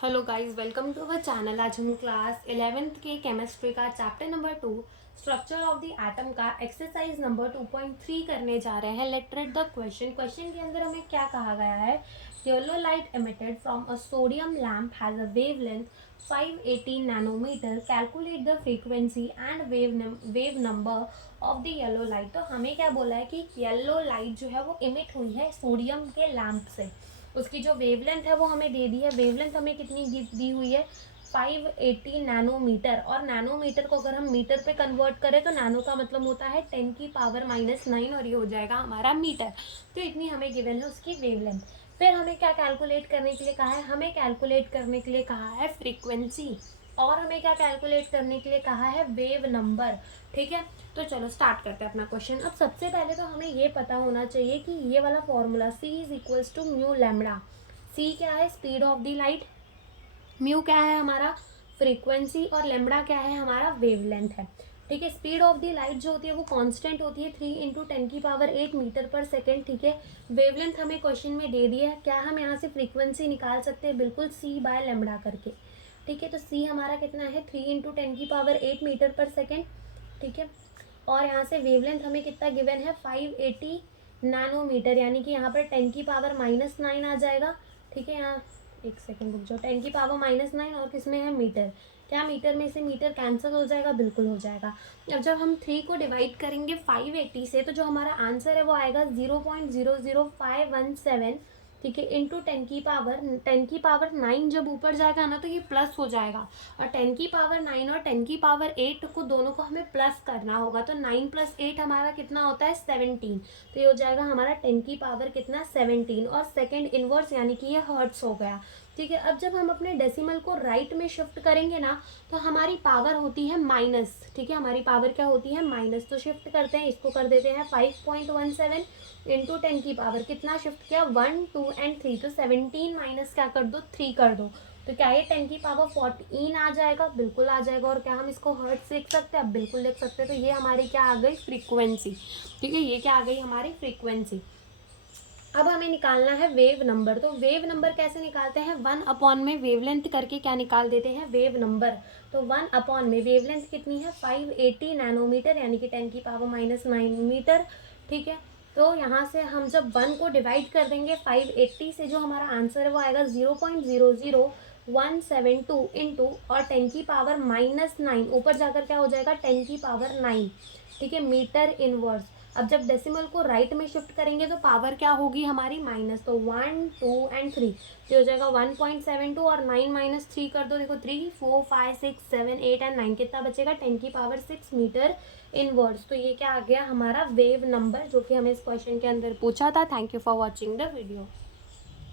Hello guys, welcome to our channel. आज हम class 11th के केमिस्ट्री का chapter number 2 structure of the atom का एक्सरसाइज नंबर 2.3 करने जा रहे हैं। Let's read the question. Question के अंदर हमें क्या कहा गया है? Yellow light emitted from a sodium lamp has a wavelength 580 nanometre. Calculate the frequency and wave number of the yellow light. तो हमें क्या बोला है कि येलो लाइट जो है वो इमिट हुई है सोडियम के लैम्प से। उसकी जो वेवलेंथ है वो हमें दे दी है। वेवलेंथ हमें कितनी दी हुई है? 580 नैनोमीटर। और नैनोमीटर को अगर हम मीटर पे कन्वर्ट करें तो नैनो का मतलब होता है 10 की पावर -9 और ये हो जाएगा हमारा मीटर। तो इतनी हमें गिवन है उसकी वेवलेंथ। फिर हमें क्या कैलकुलेट करने के लिए कहा है? हमें कैलकुलेट करने के लिए कहा है फ्रीक्वेंसी। और हमें क्या कैलकुलेट करने के लिए कहा है? Wave number. ठीक है, तो चलो स्टार्ट करते हैं अपना क्वेश्चन। अब सबसे पहले तो हमें ये पता होना चाहिए कि ये वाला formula C is equals to mu lambda. C क्या है? Speed of the light. Mu क्या है? हमारा फ्रीक्वेंसी। और लैम्बडा क्या है? हमारा वेवलेंथ है। ठीक है, स्पीड ऑफ द लाइट जो होती है वो कांस्टेंट होती है 3 × 10⁸ मीटर पर सेकेंड। ठीक है, वेवलेंथ हमें क्वेश्चन में दे दिया है। क्या हम यहाँ से फ्रीक्वेंसी निकाल सकते हैं? बिल्कुल, C/लैम्बडा करके। ठीक है, तो C हमारा कितना है? 3 × 10⁸ मीटर पर सेकेंड। ठीक है, और यहाँ से वेवलेंथ हमें कितना गिवन है? 580 नैनोमीटर, यानी कि यहाँ पर 10⁻⁻9 आ जाएगा। ठीक है, यहाँ एक सेकेंड रुक जाओ। 10⁻⁻9 और किस में है? मीटर। क्या मीटर में से मीटर कैंसिल हो जाएगा? बिल्कुल हो जाएगा। अब जब हम 3 को डिवाइड करेंगे 580 से तो जो हमारा आंसर है वो आएगा 0.00517। ठीक है, इंटू 10⁻9 जब ऊपर जाएगा ना तो ये प्लस हो जाएगा। और 10⁻9 और 10⁻8 को दोनों को हमें प्लस करना होगा। तो 9 + 8 हमारा कितना होता है? 17। तो ये हो जाएगा हमारा 10 की पावर कितना? 17। और सेकेंड इनवर्स यानी कि ये हर्ट्स हो गया। ठीक है, अब जब हम अपने डेसिमल को राइट में शिफ्ट करेंगे ना तो हमारी पावर होती है माइनस। ठीक है, हमारी पावर क्या होती है? माइनस। तो शिफ्ट करते हैं, इसको कर देते हैं 5.17 इंटू 10 की पावर कितना शिफ्ट किया? 1, 2 और 3। तो 17 माइनस क्या कर दो? 3 कर दो। तो क्या ये 10 की पावर 14 आ जाएगा? बिल्कुल आ जाएगा। और क्या हम इसको हर्ट्स लिख सकते हैं? अब बिल्कुल लिख सकते हैं। तो ये हमारी क्या आ गई? फ्रीक्वेंसी। ठीक है, ये क्या आ गई? हमारी फ्रीक्वेंसी। अब हमें निकालना है वेव नंबर। तो वेव नंबर कैसे निकालते हैं? 1/, में वेवलेंथ करके क्या निकाल देते हैं? Wave number. तो 1/, में वेवलेंथ कितनी है? 580 नैनोमीटर, यानी कि 10 की पावर -9 मीटर। ठीक है, तो यहाँ से हम जब 1 को डिवाइड कर देंगे 580 से, जो हमारा आंसर है वो आएगा 0.00172 इंटू और 10 की पावर -9 ऊपर जाकर क्या हो जाएगा? 10 की पावर 9। ठीक है, मीटर इनवर्स। अब जब डेसिमल को राइट में शिफ्ट करेंगे तो पावर क्या होगी हमारी? माइनस। तो 1, 2 और 3 तो हो जाएगा 1.72 और 9 - 3 कर दो। देखो 3, 4, 5, 6, 7, 8 और 9 कितना बचेगा? 10 की पावर 6 मीटर इनवर्स। तो ये क्या आ गया? हमारा वेव नंबर, जो कि हमें इस क्वेश्चन के अंदर पूछा था। Thank you for watching the video.